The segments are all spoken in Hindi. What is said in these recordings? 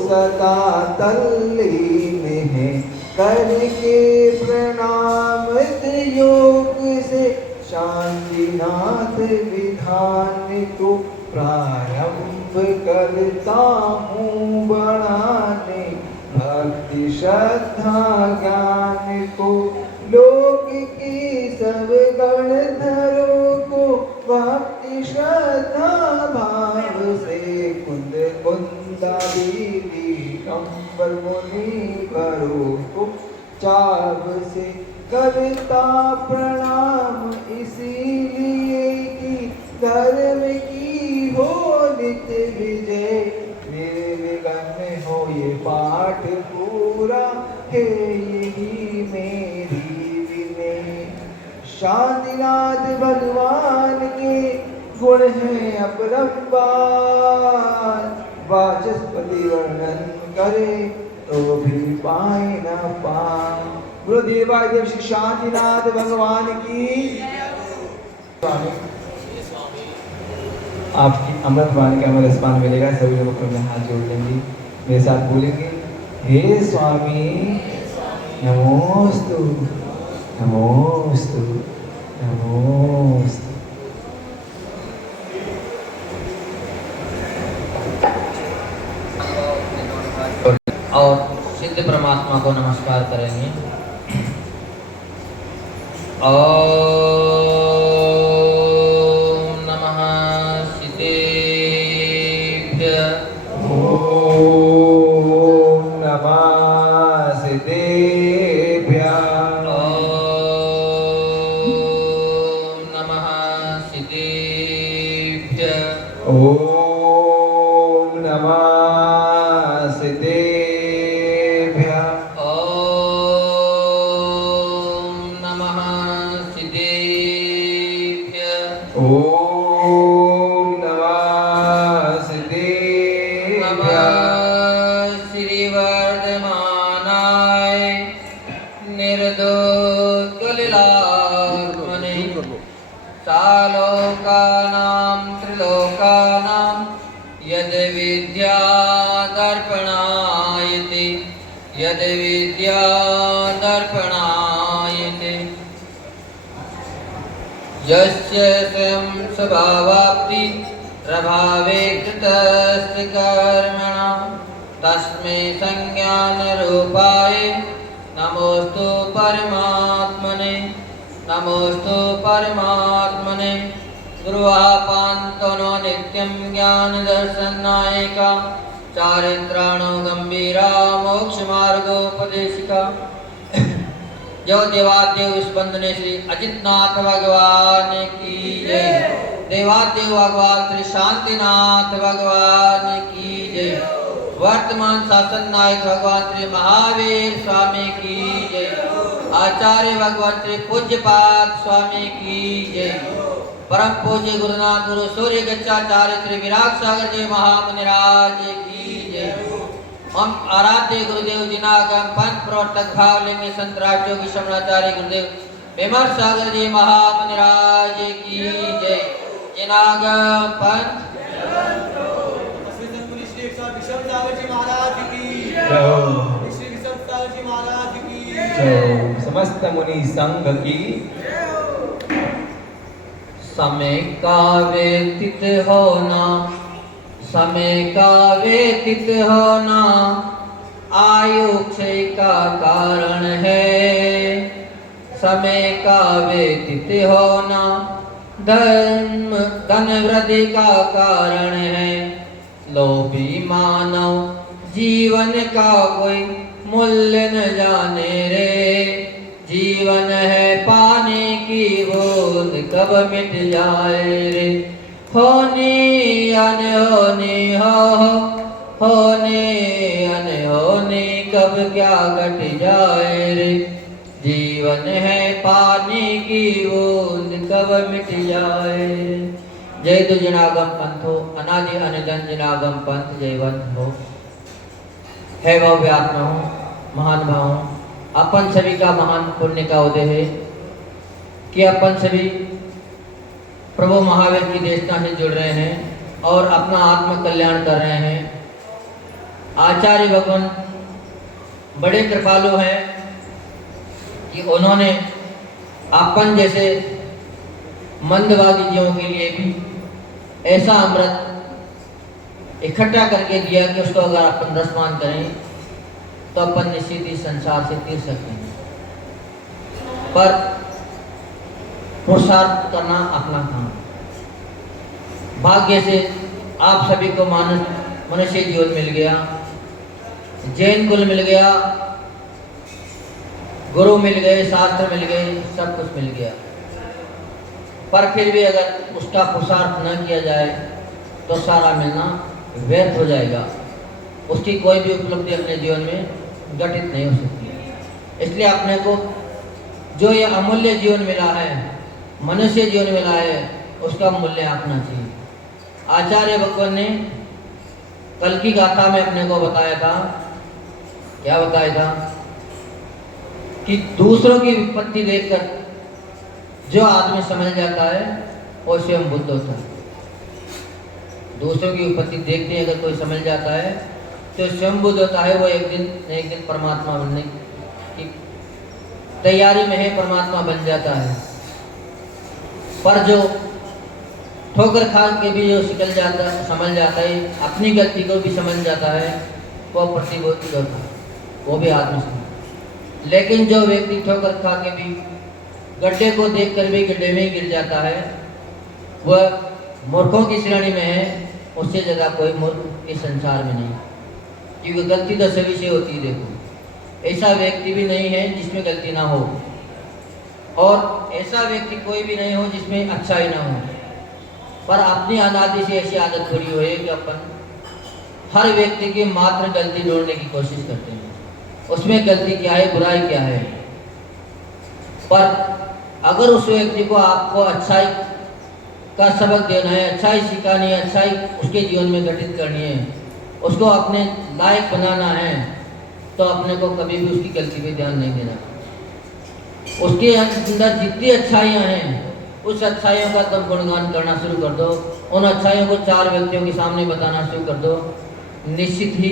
सदा तल्लीन है, करके प्रणाम योग से शांतिनाथ विधान को प्रारंभ करता हूँ बढ़ाने, भक्ति श्रद्धा ज्ञान को लोक की सब गणधरों को भक्ति श्रद्धा भाव से कुंद कुंदा बीवी कंबर मुनि करो को चाव से करता प्रणाम, इसीलिए कि धर्म की हो नित्य विजय, निर्विघ्न हो ये पाठ पूरा है यही मेरी विनय। शांतिनाथ भगवान के गुण हैं अपरंपार, वाचस्पति वर्णन करे तो भी पाए न पाए। गुरुदेवादेव श्री शांतिनाथ भगवान की। स्वामी आपकी अमृत वाणी का हमें रसपान मिलेगा। सभी लोग अपने हाथ जोड़ लेंगे, मेरे साथ बोलेंगे, हे स्वामी नमोस्तु नमोस्तु नमोस्तु। और सिद्ध परमात्मा को नमस्कार करेंगे। ओम नमः सिद्धेभ्य। ओम नमः सिद्धेभ्य। ओम नमः सिद्धेभ्य। ओम नमः सिद्धेभ्य। ओम नमः सिद्धेभ्य। श्री वर्धमानाय निर्दोषकलिलात्मने सालोकानां त्रिलोकानां यद् विद्या दर्पणायते, यद् विद्या दर्पणायते, यस्य स्वयं स्वभावाप्ति प्रभावे कृतस्य कर्मणा तस्मै संज्ञानरूपाय नमोस्तु परमात्मने, नमोस्तु परमात्मने। गुरुवापान्तो नित्यं ज्ञानदर्शनायिका चारित्राणो गंभीरा मोक्षमार्गोपदेशिका। जो देवादेव इस बंदने श्री अजितनाथ भगवान की जय। देवादेव भगवान श्री शांतिनाथ भगवान की जय। वर्तमान शासन नायक भगवान श्री महावीर स्वामी की जय। आचार्य भगवान श्री पूज्यपाद स्वामी की जय। परम पूज्य गुरुनाथ गुरु सूर्य गच्चाचार्य श्री विराग सागर जी महामुनिराज की जय। हम आराध्य गुरुदेव जिनागम पंथ प्रवर्तक भाव लेंगे संत राजयोगी शमणाचार्य गुरुदेव विमर सागर जी महामुनिराज की जय। जिनागम पंथ समस्त मुनि संघ की। समय का व्यतीत होना, समय का व्यतीत होना आयु क्षय का कारण है। समय का व्यतीत होना धन वृद्धि का कारण है। लोभी मानव जीवन का कोई मूल्य न जाने रे। जीवन है पानी की बूंद कब मिट जाए रे। होने अनहोनी होने अनहोनी कब क्या घट जाए रे। जीवन है पानी की बूंद कब मिट जाए। जय दु जनागम पंथो अनादि अनदन जनागम पंथ जयवंत हो। है भव्य आत्माओं महान भावों, अपन सभी का महान पुण्य का उदय है कि अपन सभी प्रभु महावीर की देशना से जुड़ रहे हैं और अपना आत्म कल्याण कर रहे हैं। आचार्य भगवान बड़े कृपालु हैं कि उन्होंने अपन जैसे मंदभागी जीवों के लिए भी ऐसा अमृत इकट्ठा करके दिया कि उसको अगर अपन रसपान करें तो अपन निश्चित ही संसार से तीर सकते हैं। पर पुरुषार्थ करना अपना काम। भाग्य से आप सभी को मनुष्य जीवन मिल गया, जैन कुल मिल गया, गुरु मिल गए, शास्त्र मिल गए, सब कुछ मिल गया। पर फिर भी अगर उसका पुरुषार्थ न किया जाए तो सारा मिलना व्यर्थ हो जाएगा, उसकी कोई भी उपलब्धि अपने जीवन में घटित नहीं हो सकती। इसलिए अपने को जो ये अमूल्य जीवन मिला है, मनुष्य जीवन मिला है, उसका मूल्य आंकना चाहिए। आचार्य भगवान ने कल की गाथा में अपने को बताया था, क्या बताया था कि दूसरों की विपत्ति देखकर जो आदमी समझ जाता है वो स्वयं बुद्ध होता है। दूसरों की विपत्ति देखते ही अगर कोई समझ जाता है तो स्वयं बुद्ध होता है। वो एक दिन परमात्मा बनने की तैयारी में है, परमात्मा बन जाता है। पर जो ठोकर खा के भी जो निकल जाता है, समझ जाता है, अपनी गलती को भी समझ जाता है, वो प्रतिबोधित होता है, वो भी आदमी समझ। लेकिन जो व्यक्ति ठोकर खा के भी गड्ढे को देखकर भी गड्ढे में ही गिर जाता है, वह मूर्खों की श्रेणी में है। उससे ज़्यादा कोई मूर्ख इस संसार में नहीं, क्योंकि गलती तो सभी से होती है। देखो, ऐसा व्यक्ति भी नहीं है जिसमें गलती ना हो, और ऐसा व्यक्ति कोई भी नहीं हो जिसमें अच्छाई ना हो। पर अपनी अनादि से ऐसी आदत पड़ी हुई है कि अपन हर व्यक्ति की मात्र गलती ढूंढने की कोशिश करते हैं, उसमें गलती क्या है, बुराई क्या है। पर अगर उस व्यक्ति को आपको अच्छाई का सबक देना है, अच्छाई सिखानी है, अच्छाई उसके जीवन में घटित करनी है, उसको अपने लायक बनाना है, तो अपने को कभी भी उसकी गलती पे ध्यान नहीं देना। उसके अंदर जितनी अच्छाइयाँ हैं, उस अच्छाइयों का तुम गुणगान करना शुरू कर दो, उन अच्छाइयों को 4 व्यक्तियों के सामने बताना शुरू कर दो, निश्चित ही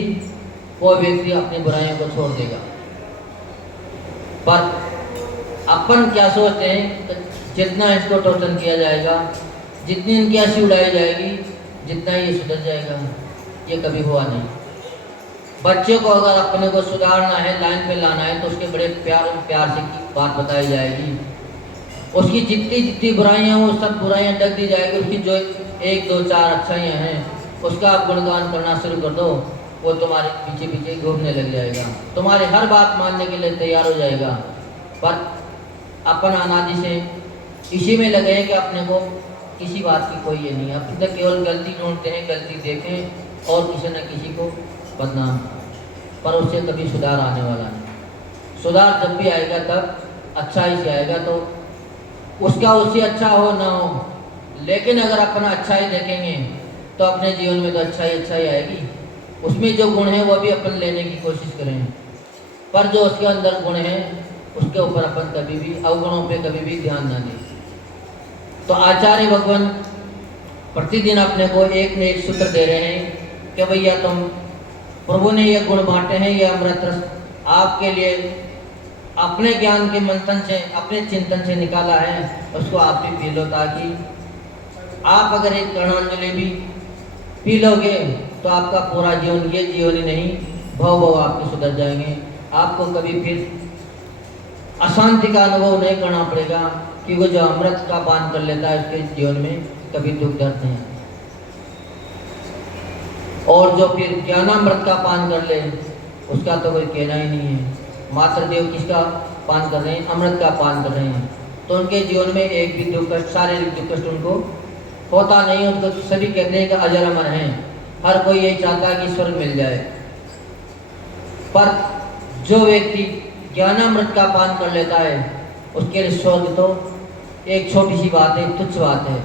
वो व्यक्ति अपनी बुराइयों को छोड़ देगा। पर अपन क्या सोचते हैं, जितना इसको टोटन किया जाएगा, जितनी इनकी हंसी उड़ाई जाएगी, जितना ये सुधर जाएगा, ये कभी हुआ नहीं। बच्चे को अगर अपने को सुधारना है, लाइन पे लाना है, तो उसके बड़े प्यार से की बात बताई जाएगी। उसकी जितनी बुराइयां वो सब बुराइयां ढक दी जाएगी। उसकी जो 1 2 4 अच्छाइयाँ हैं, उसका आप गुणगान करना शुरू कर दो, वो तुम्हारे पीछे पीछे घूमने लग जाएगा, तुम्हारी हर बात मानने के लिए तैयार हो जाएगा। पर अपन अनादि से इसी में लगे हैं कि अपने को किसी बात की कोई ये नहीं है, अपने तक केवल गलती ढूंढते हैं, गलती देखें और किसी न किसी को बदनाम, पर उससे कभी सुधार आने वाला नहीं। सुधार जब भी आएगा तब अच्छाई से आएगा, तो उसका उससे अच्छा हो ना हो, लेकिन अगर अपना अच्छाई देखेंगे तो अपने जीवन में तो अच्छाई आएगी। उसमें जो गुण है वो भी अपन लेने की कोशिश करें, पर जो उसके अंदर गुण है उसके ऊपर अपन कभी भी अवगुणों पे कभी भी ध्यान ना दें। तो आचार्य भगवान प्रतिदिन अपने को एक न एक सूत्र दे रहे हैं कि भैया तुम, प्रभु ने ये गुण बांटे हैं, ये अमृत रस आपके लिए अपने ज्ञान के मंथन से, अपने चिंतन से निकाला है, उसको आप भी पी लो, ताकि आप अगर एक कर्णांजलि भी पी लोगे तो आपका पूरा जीवन, ये जीवन ही नहीं, भव आपके सुधर जाएंगे। आपको कभी फिर अशांति का अनुभव नहीं करना पड़ेगा, क्योंकि जो अमृत का पान कर लेता है उसके जीवन में कभी दुख दर्द नहीं आता। और जो फिर ज्ञानामृत का पान कर ले उसका तो कोई कहना ही नहीं है। मात्र देव किसका पान कर रहे हैं, अमृत का पान कर रहे हैं, तो उनके जीवन में एक भी दुख कष्ट, शारीरिक दुख कष्ट उनको होता नहीं। उनको सभी कहते हैं कि अजर अमर हैं, हर कोई यही चाहता है कि स्वर्ग मिल जाए। पर जो व्यक्ति ज्ञानामृत का पान कर लेता है उसके लिए स्वर्ग तो एक छोटी सी बात है, तुच्छ बात है।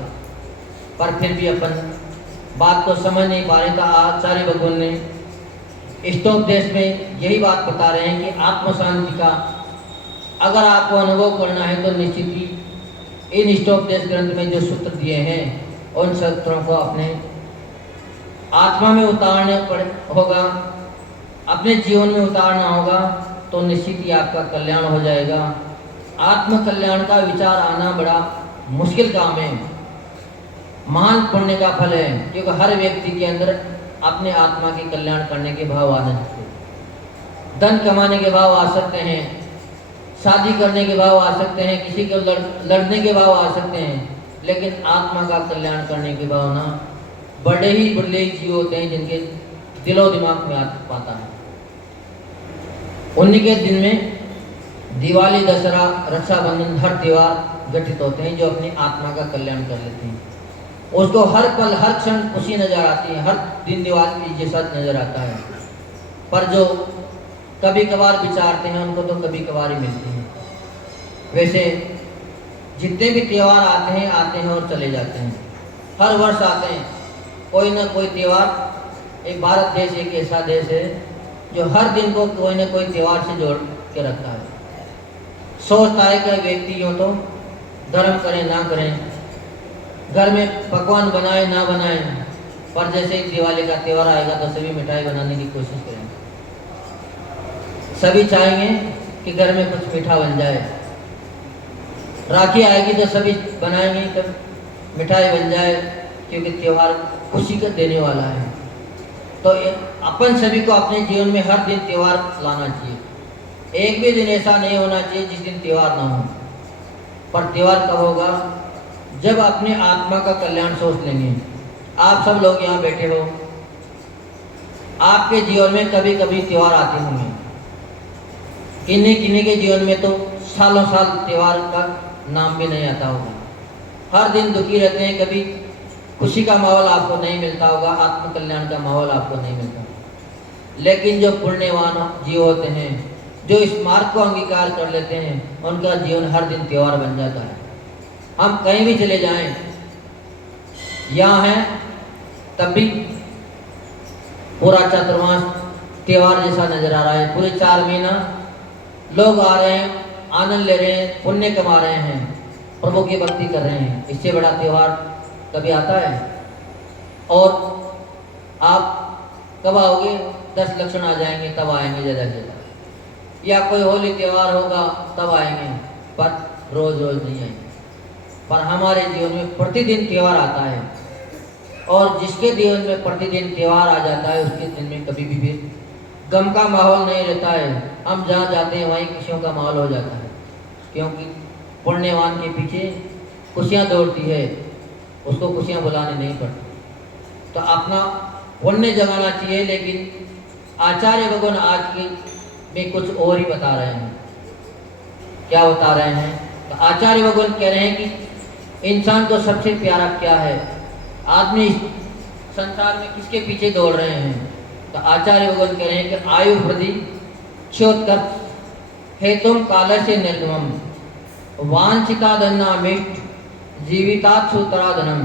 पर फिर भी अपन बात को समझ नहीं पा रहे। तो आचार्य भगवान ने इष्टोपदेश में यही बात बता रहे हैं कि आत्म शांति का अगर आपको अनुभव करना है तो निश्चित ही इन इष्टोपदेश ग्रंथ में जो सूत्र दिए हैं उन सूत्रों को अपने आत्मा में उतारने होगा, अपने जीवन में उतारना होगा तो निश्चित ही आपका कल्याण हो जाएगा। आत्म कल्याण का विचार आना बड़ा मुश्किल काम है, महान पुण्य का फल है, क्योंकि हर व्यक्ति के अंदर अपने आत्मा के कल्याण करने के भाव आने सकते हैं। धन कमाने के भाव आ सकते हैं, शादी करने के भाव आ सकते हैं, किसी को लड़ने के भाव आ सकते हैं, लेकिन आत्मा का कल्याण करने की भावना बड़े ही बड़े जीव होते हैं जिनके दिलो दिमाग में आ पाता है। उन्हीं के दिन में दिवाली, दशहरा, रक्षाबंधन, हर त्यौहार घटित होते हैं जो अपनी आत्मा का कल्याण कर लेते हैं। उसको हर पल हर क्षण खुशी नजर आती है, हर दिन दिवाली जैसा नजर आता है। पर जो कभी कभार विचारते हैं उनको तो कभी कभार ही मिलती हैं। वैसे जितने भी त्यौहार आते हैं और चले जाते हैं, हर वर्ष आते हैं कोई ना कोई त्यौहार। एक भारत देश एक ऐसा देश है जो हर दिन को कोई ना कोई त्यौहार से जोड़ के रखता है। सोचता है कि व्यक्ति यूँ तो धर्म करें ना करें, घर में पकवान बनाए ना बनाए, पर जैसे ही दिवाली का त्यौहार आएगा तो सभी मिठाई बनाने की कोशिश करें। सभी चाहेंगे कि घर में कुछ मीठा बन जाए। राखी आएगी तो सभी बनाएंगे तो मिठाई बन जाए, क्योंकि त्यौहार खुशी का देने वाला है। तो अपन सभी को अपने जीवन में हर दिन त्यौहार लाना चाहिए। एक भी दिन ऐसा नहीं होना चाहिए जिस दिन त्यौहार ना हो। पर त्यौहार कब होगा? जब अपने आत्मा का कल्याण सोच लेंगे। आप सब लोग यहाँ बैठे हो, आपके जीवन में कभी कभी त्यौहार आते होंगे। किन्हीं किन्हीं के जीवन में तो सालों साल त्यौहार का नाम भी नहीं आता होगा। हर दिन दुखी रहते हैं, कभी खुशी का माहौल आपको नहीं मिलता होगा, आत्म कल्याण का माहौल आपको नहीं मिलता। लेकिन जो पुण्यवान जीव होते हैं, जो इस मार्ग को अंगीकार कर लेते हैं, उनका जीवन हर दिन त्यौहार बन जाता है। हम कहीं भी चले जाएं, यहाँ हैं तब भी पूरा चातुर्मास त्यौहार जैसा नजर आ रहा है। पूरे 4 महीना लोग आ रहे हैं, आनंद ले रहे हैं, पुण्य कमा रहे हैं, प्रभु की भक्ति कर रहे हैं। इससे बड़ा त्यौहार कभी आता है? और आप कब आओगे? 10 लक्षण आ जाएंगे तब आएंगे ज़्यादा से ज़्यादा, या कोई होली त्यौहार होगा तब आएंगे, पर रोज रोज नहीं आएंगे। पर हमारे जीवन में प्रतिदिन त्यौहार आता है, और जिसके जीवन में प्रतिदिन त्यौहार आ जाता है उसके दिन में कभी भी गम का माहौल नहीं रहता है। हम जहाँ जाते हैं वहीं खुशियों का माहौल हो जाता है, क्योंकि पुण्यवान के पीछे खुशियाँ दौड़ती है, उसको खुशियाँ बुलाने नहीं पड़ती। तो अपना पुण्य जगाना चाहिए। लेकिन आचार्य भगवान आज की में कुछ और ही बता रहे हैं। क्या बता रहे हैं? तो आचार्य भगवान कह रहे हैं कि इंसान को सबसे प्यारा क्या है, आदमी संसार में किसके पीछे दौड़ रहे हैं? तो आचार्य भगवान कह रहे हैं कि आयु वृद्धि क्षोत्कर हेतुम काल से निर्गमम वांछिता धनामिष्ट जीवितात् सूत्राधनम।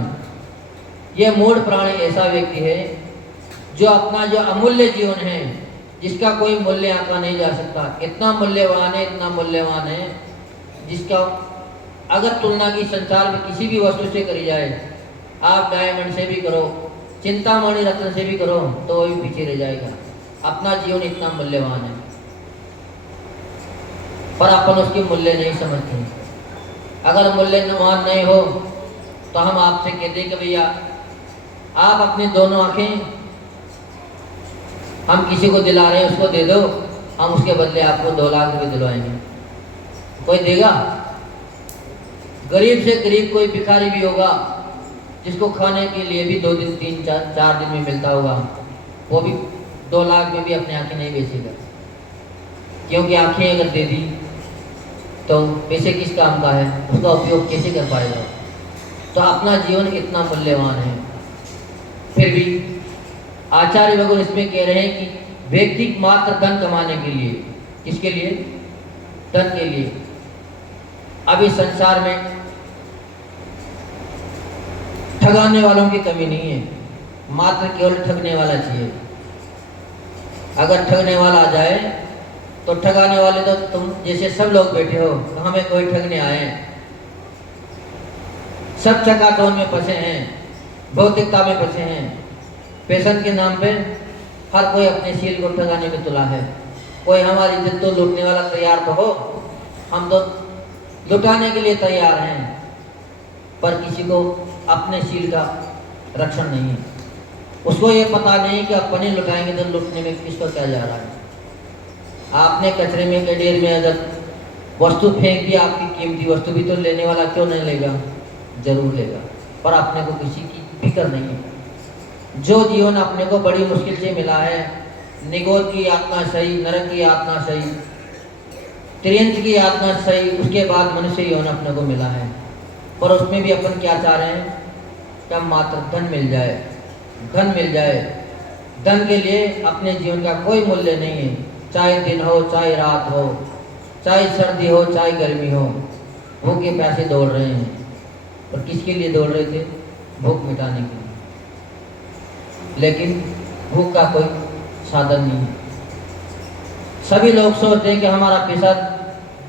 यह मूढ़ प्राणी ऐसा व्यक्ति है जो अपना जो अमूल्य जीवन है, जिसका कोई मूल्य आंका नहीं जा सकता। इतना मूल्यवान है, इतना मूल्यवान है, जिसका अगर तुलना की संसार में किसी भी वस्तु से करी जाए, आप डायमंड से भी करो, चिंतामणि रत्न से भी करो, तो वो भी पीछे रह जाएगा। अपना जीवन इतना मूल्यवान है, पर अपन उसके मूल्य नहीं समझते। अगर मूल्यवान नहीं हो तो हम आपसे कहते कि भैया आप अपनी दोनों आंखें हम किसी को दिला रहे हैं, उसको दे दो, हम उसके बदले आपको 2 लाख रुपये दिलवाएंगे। कोई देगा? गरीब से गरीब कोई भिखारी भी होगा जिसको खाने के लिए भी 2 दिन 3 4 दिन में मिलता होगा, वो भी 2 लाख में भी अपनी आंखें नहीं बेचेगा, क्योंकि आंखें अगर दे दी तो पैसे किस काम का है, उसका उपयोग कैसे कर पाएगा? तो अपना जीवन इतना मूल्यवान है। फिर भी आचार्य भगवान इसमें कह रहे हैं कि व्यक्ति मात्र धन कमाने के लिए, किसके लिए? धन के लिए। अब इस संसार में ठगाने वालों की कमी नहीं है, मात्र केवल ठगने वाला चाहिए। अगर ठगने वाला आ जाए तो ठगाने वाले तो तुम जैसे सब लोग बैठे हो, तो हमें कोई ठगने आए हैं, सब चकाचौंध में फंसे हैं, भौतिकता में फंसे हैं, पैशन के नाम पे हर कोई अपने शील को ठगाने में तुला है। कोई हमारी इज्जत तो लूटने वाला तैयार तो हो, हम तो लुटाने के लिए तैयार हैं, पर किसी को अपने शील का रक्षण नहीं है। उसको ये पता नहीं कि अपने लुटाएंगे तो लुटने में किसको क्या जा रहा है। आपने कचरे में के ढेर में अगर वस्तु फेंक दिया, आपकी कीमती वस्तु भी तो लेने वाला क्यों नहीं लेगा, जरूर लेगा, पर अपने को किसी की फिक्र नहीं है। जो जीवन अपने को बड़ी मुश्किल से मिला है, निगोद की यातना सही, नरक की यातना सही, त्रियंत की यातना सही, उसके बाद मनुष्य यौन अपने को मिला है, पर उसमें भी अपन क्या चाह रहे हैं, क्या मात्र धन मिल जाए, धन मिल जाए। धन के लिए अपने जीवन का कोई मूल्य नहीं है, चाहे दिन हो, चाहे रात हो, चाहे सर्दी हो, चाहे गर्मी हो, भूखे प्यासे दौड़ रहे हैं। और किसके लिए दौड़ रहे थे, भूख मिटाने के लिए, लेकिन भूख का कोई साधन नहीं है। सभी लोग सोचते हैं कि हमारा पैसा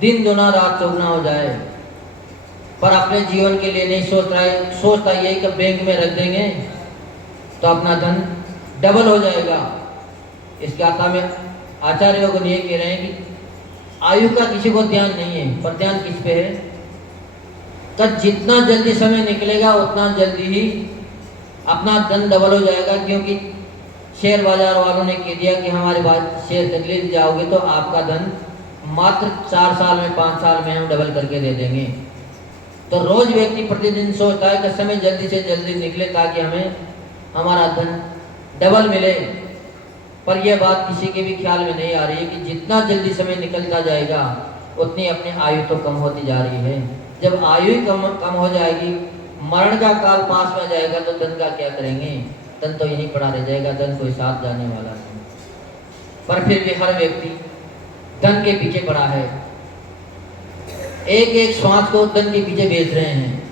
दिन दुना रात चौगुना हो जाए, पर अपने जीवन के लिए नहीं सोचता है। सोचता ये कि बैंक में रख देंगे तो अपना धन डबल हो जाएगा। इसके आता में आचार्य लोग ये कह रहे हैं कि आयु का किसी को ध्यान नहीं है, पर ध्यान किस पे है, कि जितना जल्दी समय निकलेगा उतना जल्दी ही अपना धन डबल हो जाएगा। क्योंकि शेयर बाजार वालों ने कह दिया कि हमारे बाद शेयर तकलीफ जाओगे तो आपका धन मात्र 4 साल में, 5 साल में हम डबल करके दे देंगे। तो रोज व्यक्ति प्रतिदिन सोचता है कि समय जल्दी से जल्दी निकले ताकि हमें हमारा धन डबल मिले, पर यह बात किसी के भी ख्याल में नहीं आ रही है कि जितना जल्दी समय निकलता जाएगा उतनी अपनी आयु तो कम होती जा रही है। जब आयु ही कम हो जाएगी, मरण का काल पास में जाएगा तो धन का क्या करेंगे, धन तो यहीं पड़ा रह जाएगा, धन कोई साथ जाने वाला नहीं। पर फिर भी हर व्यक्ति धन के पीछे पड़ा है, एक एक श्वास को धन के पीछे बेच रहे हैं,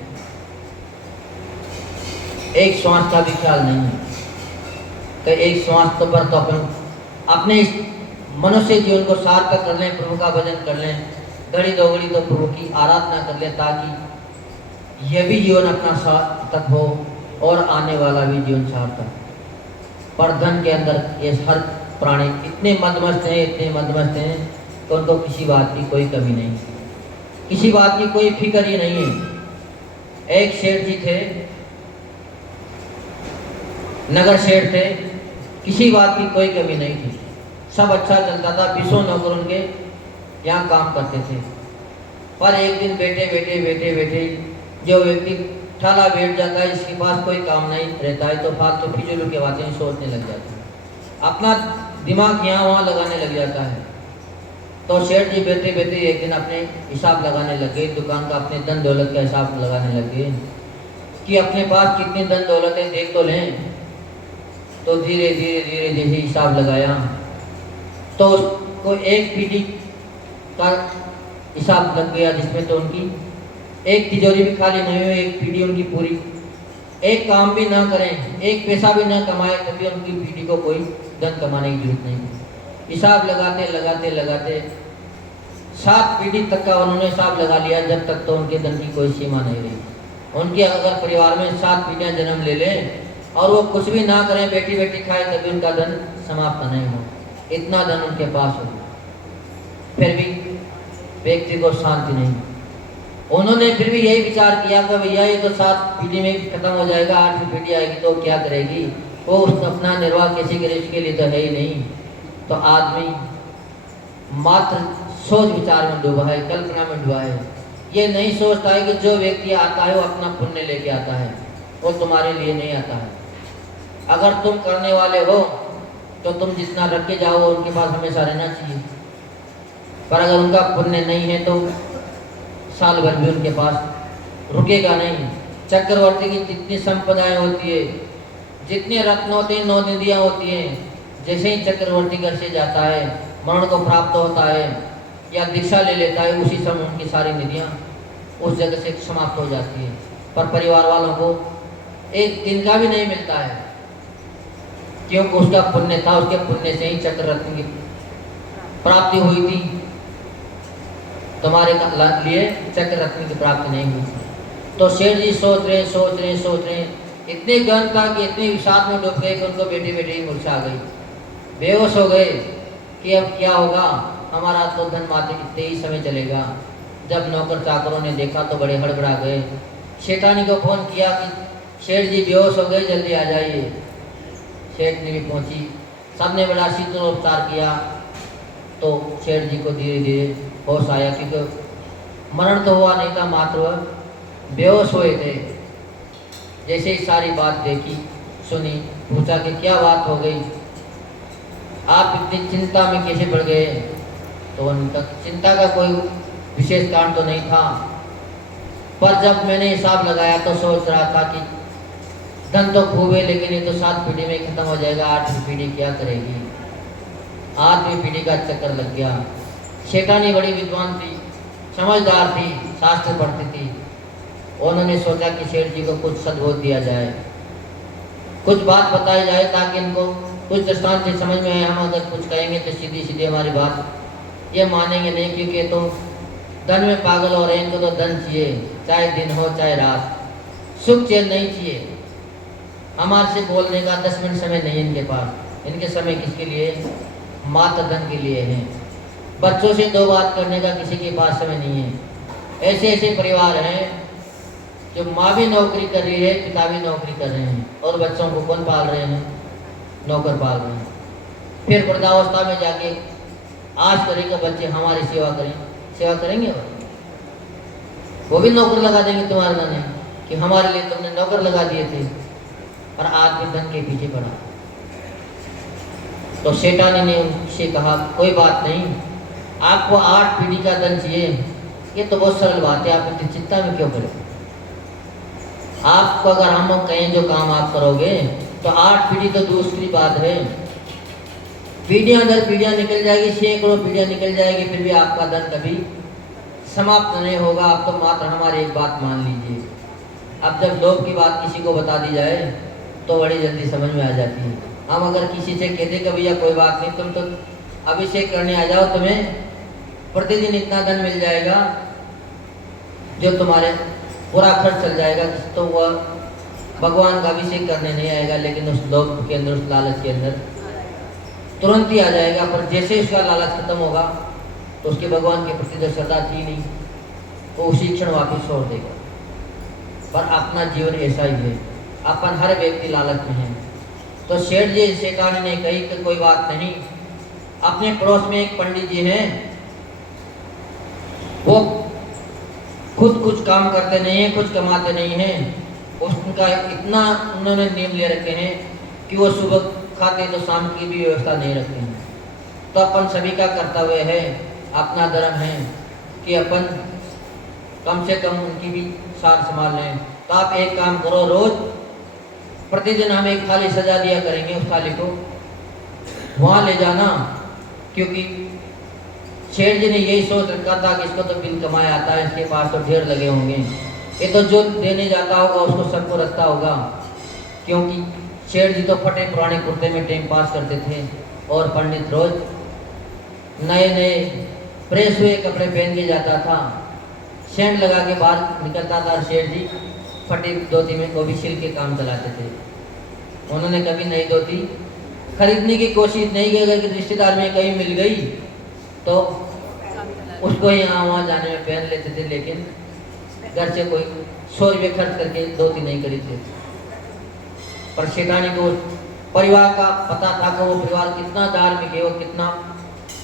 एक श्वास का भी ख्याल नहीं है। तो एक श्वास तो पर तो अपन अपने मनुष्य जीवन को सार्थक कर लें, प्रभु का भजन कर लें, घड़ी दो घड़ी तो प्रभु की आराधना कर लें, ताकि यह भी जीवन अपना सार्थक हो और आने वाला भी जीवन सार्थक। पर धन के अंदर ये हर प्राणी इतने मदमस्त हैं, इतने मदमस्त हैं कि उनको किसी बात की कोई कमी नहीं, किसी बात की कोई फिक्र ही नहीं है। एक सेठ जी थे, नगर सेठ थे, किसी बात की कोई कमी नहीं थी, सब अच्छा चलता था, 20 नौकर उनके यहाँ काम करते थे। पर एक दिन बैठे जो व्यक्ति ठाला बैठ जाता है, इसके पास कोई काम नहीं रहता है, तो फालतू फिजूल की बातें सोचने लग जाता है, अपना दिमाग यहाँ वहाँ लगाने लग जाता है। तो सेठ जी बैठे एक दिन अपने हिसाब लगाने लगे, दुकान का अपने धन दौलत का हिसाब लगाने लगे कि अपने पास कितनी धन दौलत है देख तो लें। तो धीरे धीरे जैसे हिसाब लगाया तो उसको एक पीढ़ी का हिसाब लग गया, जिसमें तो उनकी एक तिजोरी भी खाली नहीं हुई, एक पीढ़ी उनकी पूरी, एक काम भी ना करें, एक पैसा भी ना कमाए, तभी उनकी पीढ़ी को कोई धन कमाने की जरूरत नहीं। हिसाब लगाते 7 पीढ़ी तक का उन्होंने हिसाब लगा लिया, जब तक तो उनके धन की कोई सीमा नहीं रही। उनके अगर परिवार में 7 पीढ़ियाँ जन्म ले लें और वो कुछ भी ना करें, बेटी खाए, तभी उनका धन समाप्त नहीं हो, इतना धन उनके पास हो, फिर भी व्यक्ति को शांति नहीं। उन्होंने फिर भी यही विचार किया कि भैया ये तो 7 पीढ़ी में खत्म हो जाएगा, 8वीं पीढ़ी आएगी तो क्या करेगी, वो अपना निर्वाह कैसे करे, उसके लिए तो है ही नहीं। तो आदमी मात्र सोच विचार में डूबा है, कल्पना में डूबा है, ये नहीं सोचता है कि जो व्यक्ति आता है वो अपना पुण्य लेके आता है, वो तुम्हारे लिए नहीं आता है। अगर तुम करने वाले हो तो तुम जितना रख के जाओ उनके पास हमेशा रहना चाहिए, पर अगर उनका पुण्य नहीं है तो साल भर भी उनके पास रुकेगा नहीं। चक्रवर्ती की जितनी संपदाएं होती है, जितने रत्न होते हैं, 9 निधियाँ होती हैं, जैसे ही चक्रवर्ती घर से जाता है, मरण को प्राप्त होता है या दीक्षा ले लेता है, उसी समय उनकी सारी निधियाँ उस जगह से समाप्त हो जाती है। पर परिवार वालों को एक दिन का भी नहीं मिलता है, क्योंकि उसका पुण्य था, उसके पुण्य से ही चक्र रत्न की प्राप्ति हुई थी, तुम्हारे लिए चक्र रत्न की प्राप्ति नहीं हुई। तो सेठ जी सोच रहे इतने गहन था कि इतने विषाद में डूब गए कि उनको बैठे ही मूर्छा आ गई। बेहोश हो गए कि अब क्या होगा, हमारा तो धन माते कितने ही समय चलेगा। जब नौकर चाकरों ने देखा तो बड़े हड़बड़ा गए। सेठानी को फोन किया कि सेठ जी बेहोश हो गए, जल्दी आ जाइए। सेठ ने भी पहुंची, सबने बड़ा शीतलोपचार किया तो सेठ जी को धीरे धीरे होश आया, क्योंकि मरण तो हुआ नहीं था, मात्र वह बेहोश हुए थे। जैसे ही सारी बात देखी सुनी, पूछा कि क्या बात हो गई, आप इतनी चिंता में कैसे पड़ गए? तो उनका चिंता का कोई विशेष कारण तो नहीं था, पर जब मैंने हिसाब लगाया तो सोच रहा था कि धन तो खूब है, लेकिन ये तो 7 पीढ़ी में खत्म हो जाएगा, 8वीं पीढ़ी क्या करेगी? 8वीं पीढ़ी का चक्कर लग गया। सेठानी बड़ी विद्वान थी, समझदार थी, शास्त्र पढ़ती थी। उन्होंने सोचा कि सेठ जी को कुछ सद्बोध दिया जाए, कुछ बात बताई जाए, ताकि इनको कुछ दृष्टांत से समझ में आए। हम अगर कुछ कहेंगे तो सीधी सीधी हमारी बात ये मानेंगे नहीं, क्योंकि तो धन में पागल हो रहे हैं। इनको तो धन चाहिए, चाहे दिन हो चाहे रात, सुख चैन नहीं चाहिए। हमारे से बोलने का 10 मिनट समय नहीं इनके पास। इनके समय किसके लिए? मात्र धन के लिए है। बच्चों से 2 बात करने का किसी के पास समय नहीं है। ऐसे ऐसे परिवार हैं जो माँ भी नौकरी कर रही है, पिता भी नौकरी कर रहे हैं, और बच्चों को कौन पाल रहे हैं? नौकर पाल रहे हैं। फिर वृद्धावस्था में जाके आज करेगा बच्चे हमारी सेवा करें, सेवा करेंगे वो भी नौकर लगा देंगे तुम्हारे नाने कि हमारे लिए तुमने नौकर लगा दिए थे, और आज भी धन के पीछे पड़ा। तो सेठानी ने उनसे कहा कोई बात नहीं, आपको 8 पीढ़ी का धन चाहिए, ये तो बहुत सरल बात है, आप इतनी चिंता में क्यों करें? आपको अगर हम कहें जो काम आप करोगे तो 8 पीढ़ी तो दूसरी बात है, पीढ़ियां दर पीढ़ियां निकल जाएगी, सैकड़ों पीढ़ियां निकल जाएगी, फिर भी आपका धन कभी समाप्त नहीं होगा। आप तो मात्र हमारी एक बात मान लीजिए। अब जब लोभ की बात किसी को बता दी जाए तो बड़ी जल्दी समझ में आ जाती है। हम अगर किसी से कहते कभी या कोई बात नहीं, तुम तो अभिषेक करने आ जाओ, तुम्हें प्रतिदिन इतना धन मिल जाएगा जो तुम्हारे पूरा खर्च चल जाएगा, तो वह भगवान का अभिषेक करने नहीं आएगा, लेकिन उस लोभ के अंदर, उस लालच के अंदर तुरंत ही आ जाएगा। पर जैसे उसका लालच खत्म होगा तो उसके भगवान के प्रति जो श्रद्धा थी नहीं, वो उसी क्षण वापिस छोड़ देगा। पर अपना जीवन ऐसा ही है, अपन हर व्यक्ति लालच में है। तो सेठ जी सेठानी ने कही कि कोई बात नहीं। अपने पड़ोस में एक पंडित जी हैं, वो खुद कुछ काम करते नहीं है, कुछ कमाते नहीं हैं। उनका इतना उन्होंने नियम ले रखे हैं कि वो सुबह खाते तो शाम की भी व्यवस्था नहीं रखते हैं। तो अपन सभी का कर्तव्य है, अपना धर्म है कि अपन कम से कम उनकी भी सार संभाल लें। तो आप एक काम करो, रोज प्रतिदिन हम एक थाली सजा दिया करेंगे, उस थाली को वहाँ ले जाना, क्योंकि शेर जी ने यही सोच रखा था कि इसको तो बिन कमाया आता है, इसके पास तो ढेर लगे होंगे, ये तो जो देने जाता होगा उसको सबको रखता होगा। क्योंकि शेर जी तो फटे पुराने कुर्ते में टाइम पास करते थे, और पंडित रोज नए नए प्रेस हुए कपड़े पहन के जाता था, सेंट लगा के बाहर निकलता था। शेर जी फटी धोती में वो भी सिल के काम चलाते थे। उन्होंने कभी नई धोती खरीदने की कोशिश नहीं की। अगर रिश्तेदार में कहीं मिल गई तो उसको यहाँ वहाँ जाने में पहन लेते थे, लेकिन घर से कोई 100 रुपये खर्च करके धोती नहीं खरीदते थे। पर सेठानी को परिवार का पता था कि वो परिवार कितना धार्मिक है, वो कितना,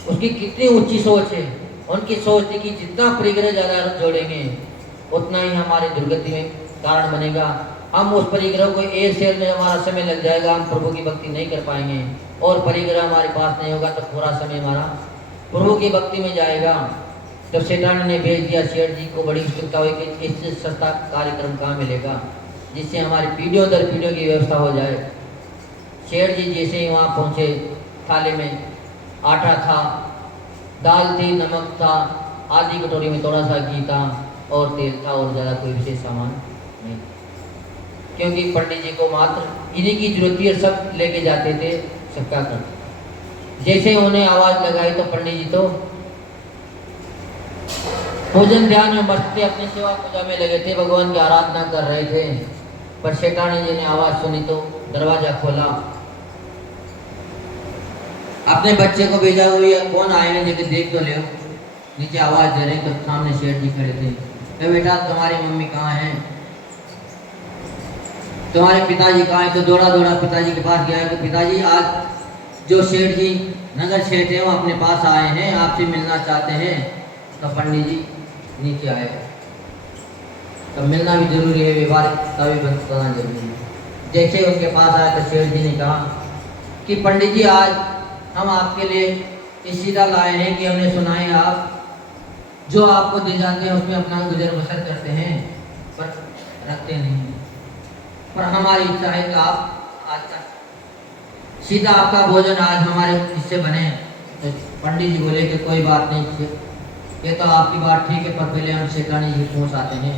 उसकी कितनी ऊंची सोच है। उनकी सोच थी कि जितना परिग्रह ज़्यादा जोड़ेंगे उतना ही हमारे दुर्गति में कारण बनेगा। हम उस परिग्रह को एक शेर में हमारा समय लग जाएगा, हम प्रभु की भक्ति नहीं कर पाएंगे, और परिग्रह हमारे पास नहीं होगा तो पूरा समय हमारा प्रभु की भक्ति में जाएगा। जब सेठानी ने भेज दिया, शेठ जी को बड़ी उत्सुकता हुई कि इससे सस्ता कार्यक्रम कहाँ मिलेगा जिससे हमारी पीढ़ियों दर पीढ़ियों की व्यवस्था हो जाए। शेठ जी जैसे ही वहाँ पहुँचे, थाली में आटा था, दाल थी, नमक था, आधी कटोरी में थोड़ा सा घी था और तेल था, और ज़्यादा कोई विशेष सामान नहीं। क्योंकि पंडित जी को मात्र इन्हीं की जरूरत थी, सब लेके जाते थे, सबका करते। जैसे उन्हें आवाज़ लगाई तो पंडित जी तो पूजन ध्यान में मस्त थे, अपनी सेवा पूजा में लगे थे, भगवान की आराधना कर रहे थे। पर सेठानी जी ने आवाज़ सुनी तो दरवाज़ा खोला अपने बच्चे को भेजा हुई कौन आए नहीं देखे देख तो ले। नीचे आवाज दे रहे तो सामने शेठ जी खड़े थे। तो बेटा तुम्हारी मम्मी कहाँ है, तुम्हारे पिताजी कहाँ है? तो दौड़ा दौड़ा पिताजी के पास गया। तो पिताजी आज जो शेठ जी नगर शेठ है वो अपने पास आए हैं, आपसे मिलना चाहते हैं। तो पंडित जी नीचे आए। तो मिलना भी जरूरी है, व्यवहारिकता भी बताना जरूरी है। जैसे उनके पास आए तो शेठ जी ने कहा कि पंडित जी आज हम आपके लिए इसीदा लाए हैं कि हमने सुना है आप जो आपको दे जाते हैं उसमें अपना गुजर बसर करते हैं पर रखते नहीं हैं। पर हमारी इच्छा है कि आप आज का सीधा आपका भोजन आज हमारे इससे बने। तो पंडित जी बोले कि कोई बात नहीं, ये तो आपकी बात ठीक है, पर पहले हम सेठानी जी पूछ आते हैं।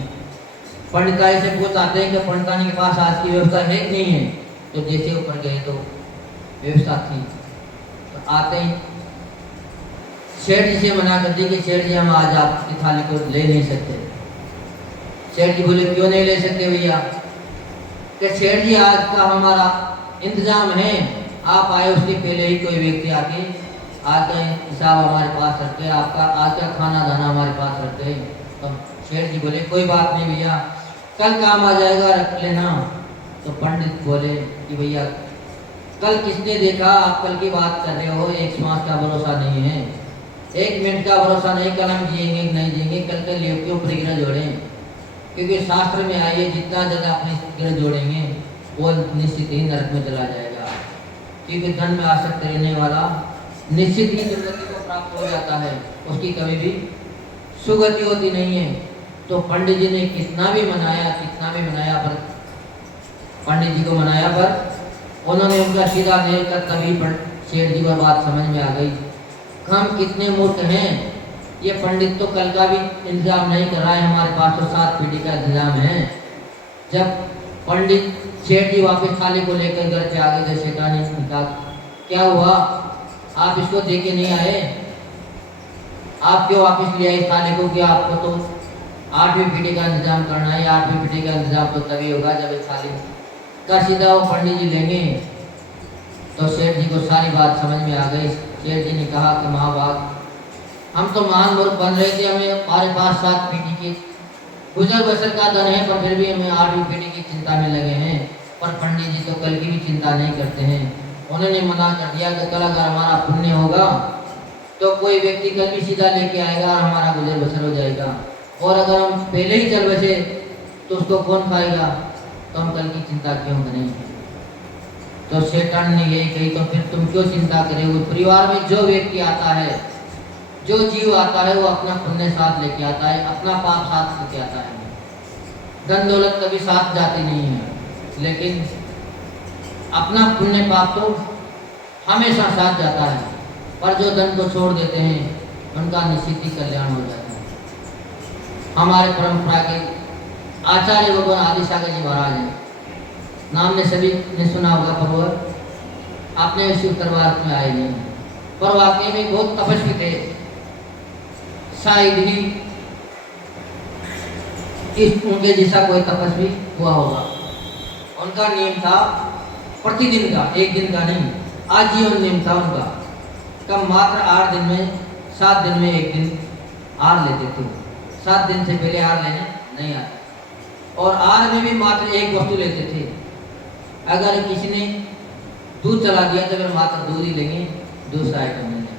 पंडिताई से पूछ आते हैं कि पंडितानी के पास आज की व्यवस्था है कि नहीं है। तो जैसे ऊपर गए तो व्यवस्था थी। तो आते ही शेठ जी से मना कर दी कि शेठ जी हम आज आपकी थाली को ले नहीं सकते। शेठ जी बोले क्यों नहीं ले सकते भैया? कि शेठ जी आज का हमारा इंतजाम है, आप आए उसके पहले ही कोई व्यक्ति आके आके हिसाब हमारे पास रखे, आपका आज का खाना दाना हमारे पास रखे। तो शेठ जी बोले कोई बात नहीं भैया, कल काम आ जाएगा, रख लेना। तो पंडित बोले कि भैया कल किसने देखा, आप कल की बात कर रहे हो, एक श्वास का भरोसा नहीं है, एक मिनट का भरोसा नहीं, कल हम जिएंगे नहीं जिएंगे, कल के लिए क्यों परिग्रह जोड़ें? क्योंकि शास्त्र में आइए जितना ज़्यादा अपने ग्रह जोड़ेंगे वो निश्चित ही नरक में चला जाएगा। क्योंकि धन में आसक्त रहने वाला निश्चित ही दुर्गति को प्राप्त हो जाता है, उसकी कभी भी सुगति होती नहीं है। तो पंडित जी ने कितना भी मनाया पर पंडित जी को मनाया, पर उन्होंने उनका सीधा नहीं कर। तभी शेठ जी को बात समझ में आ गई, हम कितने मूर्ख हैं। ये पंडित तो कल का भी इंतजाम नहीं कर रहा है, हमारे पास तो 7 पीढ़ी का इंतजाम है। जब पंडित शेठ जी वापस थाली को लेकर घर पे आ गए तो शेठानी ने कहा क्या हुआ, आप इसको दे के नहीं आए, आप क्यों वापस ले आए इस थाली को? कि आपको तो 8वीं पीढ़ी का इंतजाम करना है। 8वीं पीढ़ी का इंतजाम तो तभी होगा जब इस थाली का सीधा वो पंडित जी लेंगे। तो शेठ जी को सारी बात समझ में आ गई। शेठ जी ने कहा कि महाभाग हम तो महान मूर्ख बन रहे थे, हमें हमारे पास 7 पीढ़ी की गुजर बसर का धन है, पर फिर भी हमें 8वीं पीढ़ी की चिंता में लगे हैं। पर पंडित जी तो कल की भी चिंता नहीं करते हैं। उन्होंने मना कर दिया कि कल अगर हमारा पुण्य होगा तो कोई व्यक्ति कल भी सीधा लेके आएगा और हमारा गुजर बसर हो जाएगा, और अगर हम पहले ही चल बसे तो उसको कौन खाएगा? तो हम कल की चिंता क्यों करें? तो शैतान ने यही कही, तो फिर तुम क्यों चिंता करोगे? परिवार में जो व्यक्ति आता है, जो जीव आता है, वो अपना पुण्य साथ लेके आता है, अपना पाप साथ लेके आता है। धन दौलत कभी साथ जाती नहीं है, लेकिन अपना पुण्य पाप तो हमेशा साथ जाता है। पर जो धन को छोड़ देते हैं उनका निश्चित ही कल्याण हो जाता है। हमारे परंपरा के आचार्य भगवान आदि सागर जी महाराज हैं, नाम ने सभी ने सुना होगा, पर आपने इसी उत्तर भारत में आए नहीं, पर वाकई में बहुत तपस्वी थे। शायद ही इस उनके जैसा कोई तपस्वी हुआ होगा। उनका नियम था प्रतिदिन का, एक दिन का नहीं, आजीवन नियम था उनका। कम मात्र 8 दिन में 7 दिन में एक दिन आहार लेते थे। 7 दिन से पहले आहार लेने नहीं आता, और आहार में भी मात्र एक वस्तु लेते थे। अगर किसी ने दूध चला दिया तो फिर मात्र दूध ही लेंगे, दूसरा आइटम नहीं लेंगे।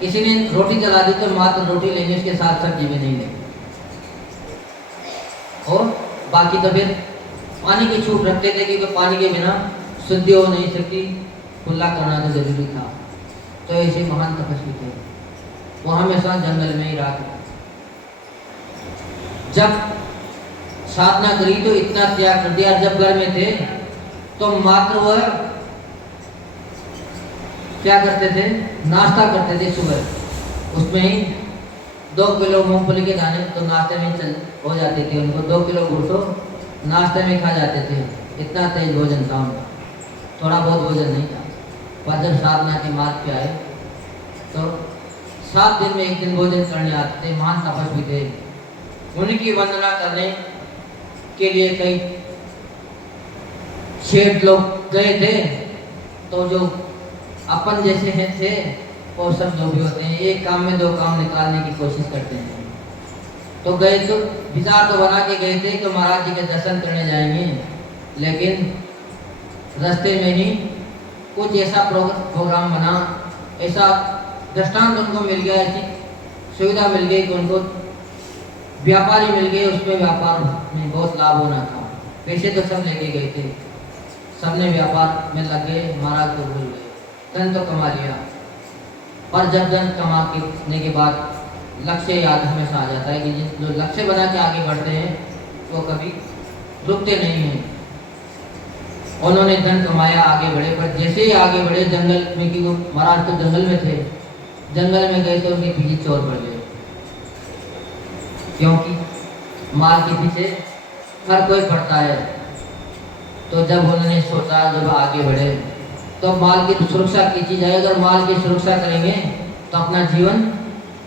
किसी ने रोटी चला दी तो मात्र रोटी लेंगे, उसके साथ सब्जी भी नहीं लेंगे, और बाकी तो फिर पानी की छूट रखते थे, क्योंकि पानी के बिना शुद्धि हो नहीं सकती, खुला करना तो जरूरी था। तो ऐसे महान तपस्वी थे, वो हमेशा जंगल में ही रहा। जब साधना करी तो इतना त्याग कर दिया। जब घर में थे तो मात्र वह क्या करते थे, नाश्ता करते थे सुबह, उसमें ही 2 किलो मूंगफली के दाने तो नाश्ते में चल हो जाते थे उनको, 2 किलो गुड़ तो नाश्ते में खा जाते थे। इतना तेज भोजन था उनका, थोड़ा बहुत भोजन नहीं था। पर जब साधना के मार्ग पे आए तो 7 दिन में एक दिन भोजन करने आते थे। महान तपस्वी थे। उनकी वंदना करने के लिए कई सेठ लोग गए थे, तो जो अपन जैसे हैं थे और सब जो भी होते हैं, एक काम में दो काम निकालने की कोशिश करते हैं। तो गए तो विचार तो बना के गए थे कि महाराज जी के दर्शन करने जाएंगे, लेकिन रास्ते में ही कुछ ऐसा प्रोग्राम बना, ऐसा दृष्टांत उनको मिल गया, ऐसी सुविधा मिल गई कि उनको व्यापारी मिल गए, उसमें व्यापार में बहुत लाभ होना था। पैसे तो सब लेके गए थे, सबने व्यापार में लग गए, महाराज को भूल गए, धन तो कमा लिया। पर जब धन कमाने के बाद लक्ष्य याद हमेशा आ जाता है कि जो लक्ष्य बना के आगे बढ़ते हैं वो कभी रुकते नहीं हैं। उन्होंने धन कमाया, आगे बढ़े, पर जैसे ही आगे बढ़े जंगल में, कि वो महाराज तो जंगल में थे, जंगल में गए तो उनके पीछे चोर पड़ गए, क्योंकि माल के पीछे हर कोई पड़ता है। तो जब उन्होंने सोचा, जब आगे बढ़े तो माल की सुरक्षा की जाए, अगर माल की सुरक्षा करेंगे तो अपना जीवन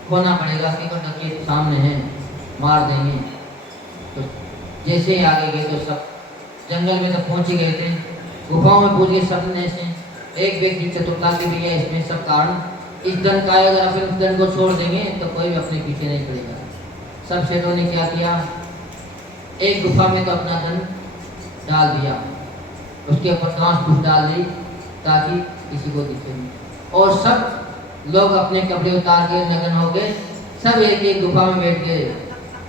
खोना पड़ेगा, क्योंकि डकैत सामने हैं, मार देंगे। तो जैसे ही आगे गए तो सब जंगल में तो पहुंच ही गए थे, गुफाओं में पहुंच गए। सबने से एक व्यक्ति चतुरता के लिए इसमें सब कारण, इस धन का अगर अपन इस धन को छोड़ देंगे तो कोई भी अपने पीछे नहीं पड़ेगा। सब सेठों ने क्या किया, एक गुफा में तो अपना धन डाल दिया, उसके ऊपर घास फूस डाल दी ताकि किसी को दिखे नहीं, और सब लोग अपने कपड़े उतार के नग्न हो गए, सब एक एक गुफा में बैठ गए।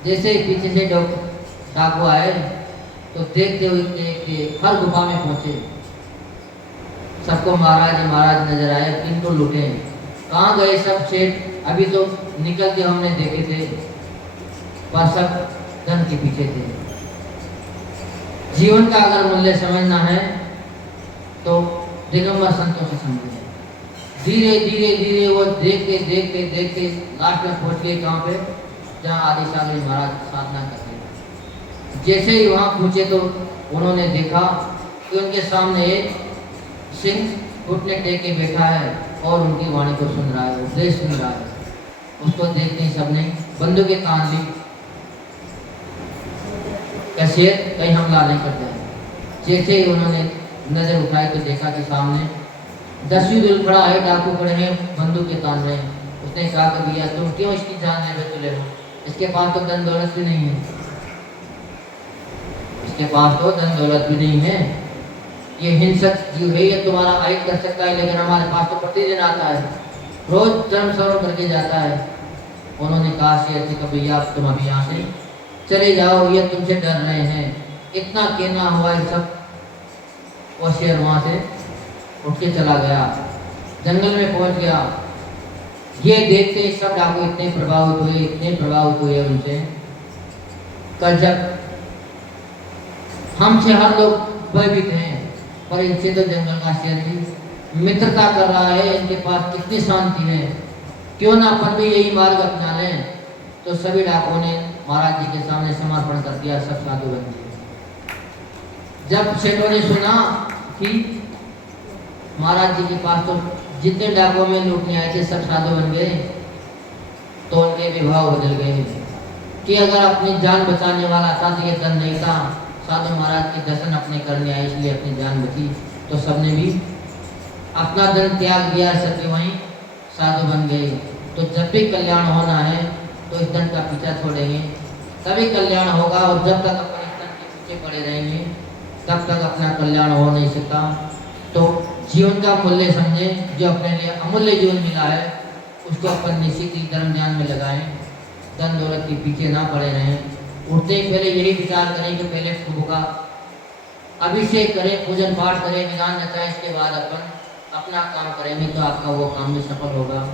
जैसे ही पीछे से डाकू आए तो देखते हुए देखते हर गुफा में पहुंचे, सबको महाराज नजर आए, किनको लूटे, कहाँ गए सब सेठ, अभी तो निकल के हमने देखे थे, पर सब धन के पीछे थे। जीवन का अगर मूल्य समझना है तो दिगंबर संतों से समझे। धीरे धीरे धीरे वो देखते देखते देखते लास्ट में पहुंच गए कहाँ पे, जहाँ आदि सागरी महाराज साधना करते हैं। जैसे ही वहाँ पहुंचे तो उन्होंने देखा कि उनके सामने एक सिंह घुटने टेक के बैठा है और उनकी वाणी को सुन रहा है, उपदेश सुन रहा है। उसको देखते ही सबने बंदूकें तान ली, कैसियत कहीं हमला नहीं करते हैं। जैसे ही उन्होंने नजर उठाई तो देखा कि सामने 10वीं दुल खड़ा है, डाकू खड़े हैं, बंदूकें तान रहे हैं। उसने कहा कि भैया तुम क्यों इसकी जान ले रहे तुले हो, इसके पास तो धन दौलत भी नहीं है, इसके पास तो धन दौलत भी नहीं है, ये हिंसक जीव है, ये तुम्हारा आयत कर सकता है, लेकिन हमारे पास तो प्रतिदिन आता है, रोज धर्म सर्व करके जाता है। उन्होंने कहा शेर से कि भैया तुम अभी यहाँ से चले जाओ, ये तुमसे डर रहे हैं। इतना कहना हुआ है सब, वो शेर वहाँ से उठ के चला गया, जंगल में पहुंच गया। ये देखते सब डाकू इतने प्रभावित हुए उनसे, कल जब हमसे हर लोग भयभीत हैं, पर इनसे तो जंगल का शेर भी मित्रता कर रहा है, इनके पास कितनी शांति है, क्यों ना अपन भी यही मार्ग अपना लें। तो सभी डाकुओं ने महाराज जी के सामने समर्पण कर दिया, सब साधु बन गए। जब सेठों ने सुना कि महाराज जी के पास तो जितने डाकुओं में लूटने आए थे सब साधु बन गए, तो उनके विभाव बदल गए कि अगर अपनी जान बचाने वाला था तो ये धन नहीं था, साधु महाराज के दर्शन अपने करने आए इसलिए अपनी जान बची। तो सबने भी अपना धन त्याग दिया, सबके वहीं साधु बन गए। तो जब भी कल्याण होना है तो इस धन का पीछा छोड़ेंगे तभी कल्याण होगा, और जब तक अपन इस धन के पीछे पड़े रहेंगे तब तक अपना कल्याण हो नहीं सकता। तो जीवन का मूल्य समझें, जो अपने लिए अमूल्य जीवन मिला है उसको अपन निश्चित ही धर्म ध्यान में लगाएं, धन दौलत के पीछे ना पड़े रहें। उठते ही पहले यही विचार करें कि पहले प्रभु का अभिषेक करें, पूजन पाठ करें, निदान रचाएं, इसके बाद अपन अपना काम करेंगे तो आपका वो काम भी सफल होगा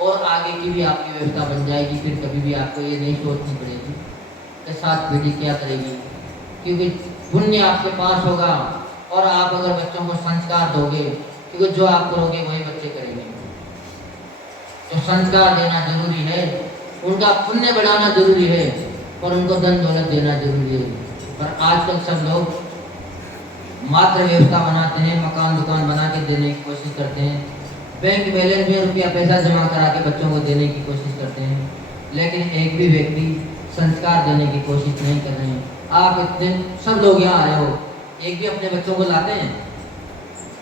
और आगे की भी आपकी व्यवस्था बन जाएगी। फिर कभी भी आपको ये नहीं सोचनी पड़ेगी कि साथ पीढ़ी क्या करेगी, क्योंकि पुण्य आपके पास होगा। और आप अगर बच्चों को संस्कार दोगे, क्योंकि जो आप करोगे वही बच्चे करेंगे, तो संस्कार देना जरूरी है, उनका पुण्य बढ़ाना जरूरी है, और उनको धन दौलत देना जरूरी है। पर आजकल सब लोग मात्र व्यवस्था बनाते हैं, मकान दुकान बना के देने की कोशिश करते हैं, बैंक बैलेंस में रुपया पैसा जमा करा के बच्चों को देने की कोशिश करते हैं, लेकिन एक भी व्यक्ति संस्कार देने की कोशिश नहीं कर रहे हैं। आप इतने सब लोग यहाँ आए हो, एक भी अपने बच्चों को लाते हैं?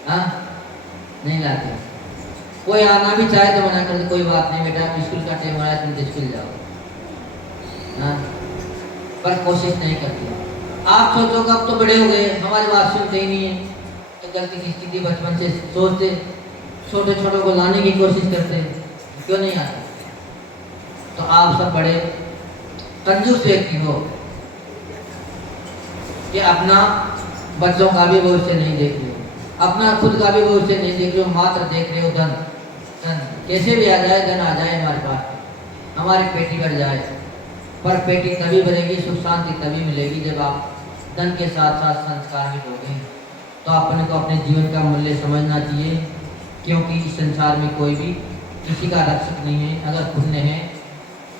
हाँ, नहीं लाते। कोई आना भी चाहे तो मना कर दे, कोई बात नहीं बेटा, स्कूल का टाइम हो रहा है, तुम स्कूल जाओ ना, पर कोशिश नहीं करती। आप सोचो कि अब तो बड़े हो गए, हमारी बात सुनते ही नहीं है, तो गलती किसकी थी? बचपन से सोचते, छोटे छोटों को लाने की कोशिश करते, क्यों नहीं आते? तो आप सब बड़े कंजूस व्यक्ति हो कि अपना बच्चों का भी भविष्य नहीं देख रहे हो, अपना खुद का भी भविष्य नहीं देख रहे हो, मात्र देख रहे हो धन। धन कैसे भी आ जाए, धन आ जाए हमारे पास, हमारी पेटी भर जाए। पर पेटी तभी भरेगी, सुख शांति तभी मिलेगी जब आप धन के साथ साथ संस्कार भी दोगे। तो अपने को अपने जीवन का मूल्य समझना चाहिए, क्योंकि इस संसार में कोई भी किसी का रक्षक नहीं है। अगर पुण्य है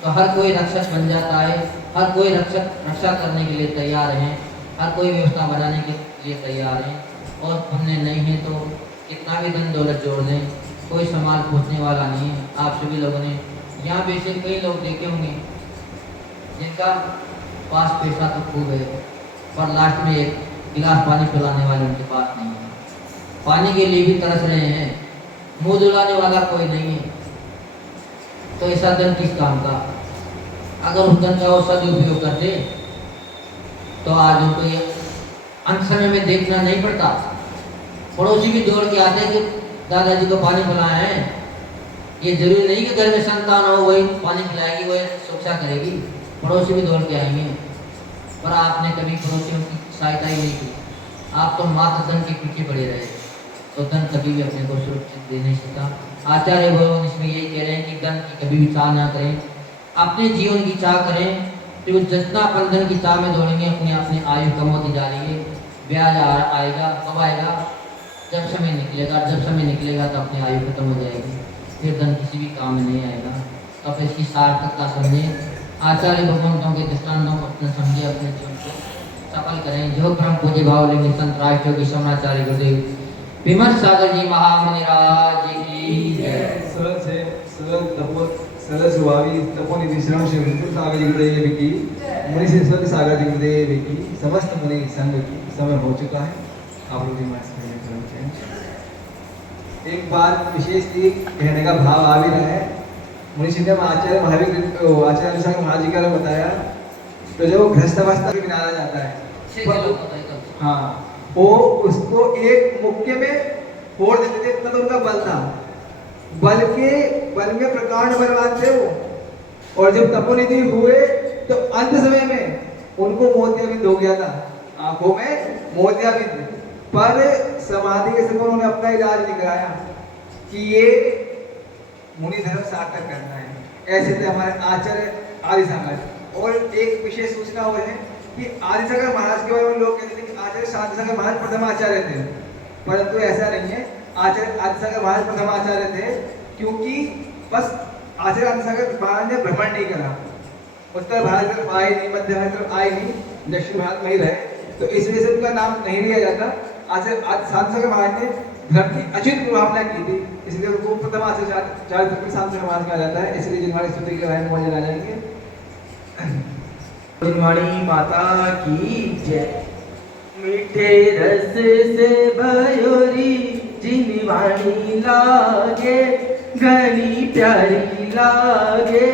तो हर कोई रक्षक बन जाता है, हर कोई रक्षा करने के लिए तैयार है, हर कोई व्यवस्था बनाने के लिए तैयार है। और पुण्य नहीं है तो कितना भी धन दौलत जोड़ लें, कोई संभाल पूछने वाला नहीं है। आप सभी लोगों ने यहाँ पे से कई लोग देखे होंगे जिनका पास पैसा तो खूब है, पर लास्ट में एक गिलास पानी पिलाने वाले उनके पास नहीं है, पानी के लिए भी तरस रहे हैं, मुंह धुलाने वाला कोई नहीं है। तो ऐसा धन किस काम का? अगर उस धन का वो सदुपयोग करते तो आज उनको ये अंत समय में देखना नहीं पड़ता। पड़ोसी भी दौड़ के आते कि दादाजी को पानी पिलाया है। ये जरूरी नहीं कि घर में संतान हो वही पानी पिलाएगी, वही सुरक्षा करेगी, पड़ोसी भी दौड़ के आएंगे। पर आपने कभी पड़ोसियों की सहायता ही नहीं की, आप तो मात्र धन के पीछे पड़े रहे। तो धन कभी भी अपने को सुरक्षित दे नहीं सकता। आचार्य भगवान इसमें यही कह रहे हैं कि धन की कभी भी चाह ना करें, अपने जीवन की चाह करें। तो जितना अपन धन की चाह में दौड़ेंगे, अपनी अपनी आयु कम होती जा रही है। ब्याज आएगा, कब आएगा? जब समय निकलेगा, जब समय निकलेगा तो अपनी आयु खत्म हो जाएगी, फिर धन किसी भी काम में नहीं आएगा। तो फिर इसकी सार्थकता समझें, आचार्य भगवंतों के दृष्टांतों को अपने समझे, अपने जीवन को सफल करें। जो परम पूज्य भावलिंग संत राष्ट्र शमनाचार्य गुरुदेव विमर्श सागर जी महामुनि राज की जय। सरल से सरल तपो सरल सुभावी तपोनिधि श्रम से विपुल सागर जी गुरुदेव की, मुनि से स्वर्ग सागर जी गुरुदेव की, समस्त मुनि संघ की समय हो चुका है। आप लोग एक बात विशेष थी, कहने का भाव आ भी रहा है। मुनि सिंह आचार्य महावीर आचार्य महाराज जी का बताया, तो जब गृहस्थ अवस्था में किनारा जाता है, हाँ, वो उसको एक मुक्के में फोड़ देते थे, इतना तो उनका बल था। बल में प्रकांड बलवान थे वो। और जब तपोनिधि हुए तो अंत समय में उनको मोतियाबिंद हो गया था, आंखों में मोतियाबिंद। पर समाधि के समय उन्होंने अपना इलाज नहीं कराया कि ये मुनि धर्म सार्थक करना है। ऐसे थे हमारे आचार्य आदि सागर। और एक विशेष सूचना और है कि आदि सागर महाराज के बारे में लोग कहते थे कि आचार्य शांति सागर महाराज प्रथम आचार्य थे, परंतु ऐसा नहीं है। आचार्य आदि सागर महाराज प्रथम आचार्य थे, क्योंकि बस आचार्य आदि सागर महाराज ने भ्रमण नहीं करा, उत्तर भारत तरफ आए नहीं, मध्य भारत तरफ आए नहीं, दक्षिण भारत में ही रहे, तो इस वजह से उनका नाम नहीं लिया जाता। आचार्य शांति सागर महाराज ने धर्म की अचित प्रभावना की थी, इसलिए उनको प्रथम आचार्य शांति सागर महाराज कहा जाता है। इसलिए जिनवाणी स्तुति के बारे में मौज आ जाएंगे। जिनवाणी माता की जय। मीठे रस से भयोरी जिनवाणी लागे, घनी प्यारी लागे।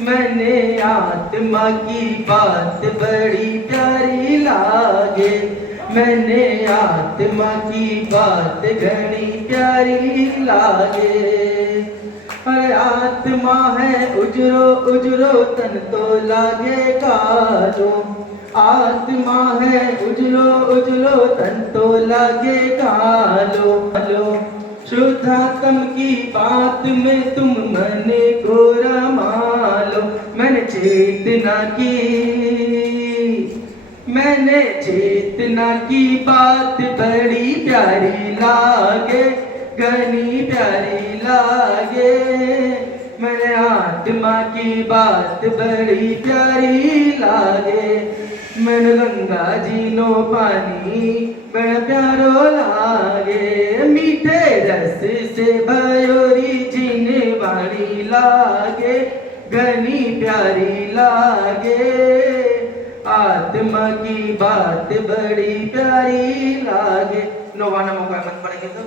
मैंने आत्मा की बात बड़ी प्यारी लागे, मैंने आत्मा की बात घनी प्यारी लागे। अरे आत्मा है उजरो उजरो तन तो लागे कालो, आत्मा है उजलो उजलो तन तो लागे कालो। शुद्धात्म की बात में तुम मने को रमालो। मैंने चेतना की बात बड़ी प्यारी लागे, घनी प्यारी लागे। मैंने आत्मा की बात बड़ी प्यारी लागे। मैंने गंगा जी नो पानी बड़ा प्यारो लागे। मीठे रस से भयोरी जिनवाणी लागे, घनी प्यारी लागे। आत्मा की बात बड़ी प्यारी लागे। नौवाना मौका मन पड़ेगा तो